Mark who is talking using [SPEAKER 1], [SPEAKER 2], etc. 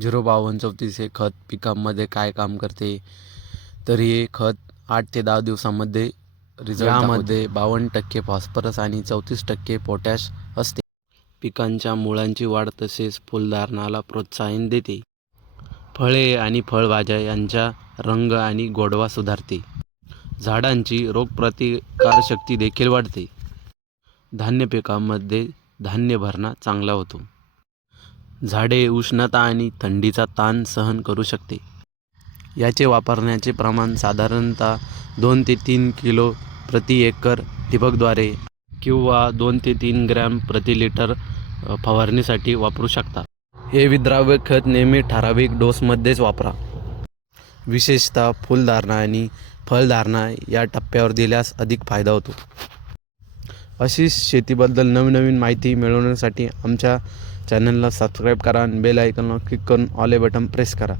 [SPEAKER 1] Zero बावन्न चौतीस हे खत पिकांमध्ये काय काम करते? तर हे खत आठ ते दहा दिवसामध्ये रिझल्ट यामध्ये बावन्न टक्के फॉस्फरस आणि चौतीस टक्के पोटॅश असते. पिकांच्या मुळांची वाढ तसेच फुलधारणाला प्रोत्साहन देते. फळे आणि फळभाज्या यांचा रंग आणि गोडवा सुधारते. झाडांची रोगप्रतिकारशक्ती देखील वाढते. धान्य पिकांमध्ये धान्य भरणा चांगला होतो. झाडे उष्णता आणि थंडीचा ताण सहन करू शकते. याचे वापरण्याचे प्रमाण साधारणतः दोन ते तीन किलो प्रति एकर ठिबकद्वारे किंवा दोन ते तीन ग्रॅम प्रति लिटर फवारणीसाठी वापरू शकता. हे विद्राव्य खत नेहमी ठराविक डोसमध्येच वापरा. विशेषतः फुलधारणा आणि फळधारणा या टप्प्यावर दिल्यास अधिक फायदा होतो. अशीच शेतीबद्दल नवनवीन माहिती मिळवण्यासाठी आमच्या चॅनलला सबस्क्राईब करा आणि बेल आयकॉनला क्लिक करून ऑल ए बटन प्रेस करा